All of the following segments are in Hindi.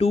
2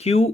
Q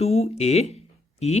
2A E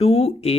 2A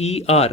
E R,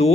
2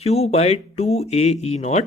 Q/2AE0،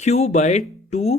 Q/2.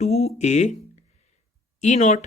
2AE0،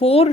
4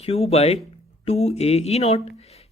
Q/2AE0،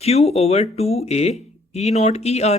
Q/2AE0ER.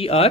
ER